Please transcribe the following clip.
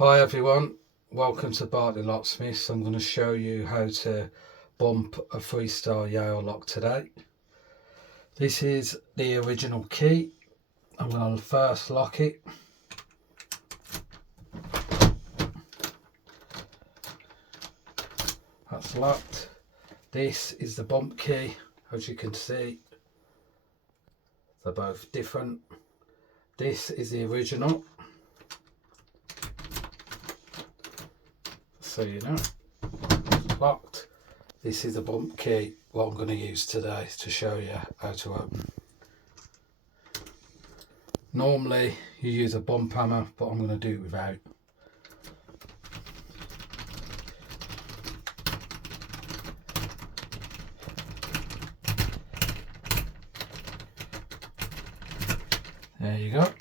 Hi everyone, welcome to Bartley Locksmiths. I'm going to show you how to bump a 3-star Yale lock today. This is the original key. I'm going to first lock it. That's locked. This is the bump key. As you can see, they're both different. This is the original. So you know, locked. This is the bump key, what I'm going to use today to show you how to open. Normally you use a bump hammer, but I'm going to do it without. There you go.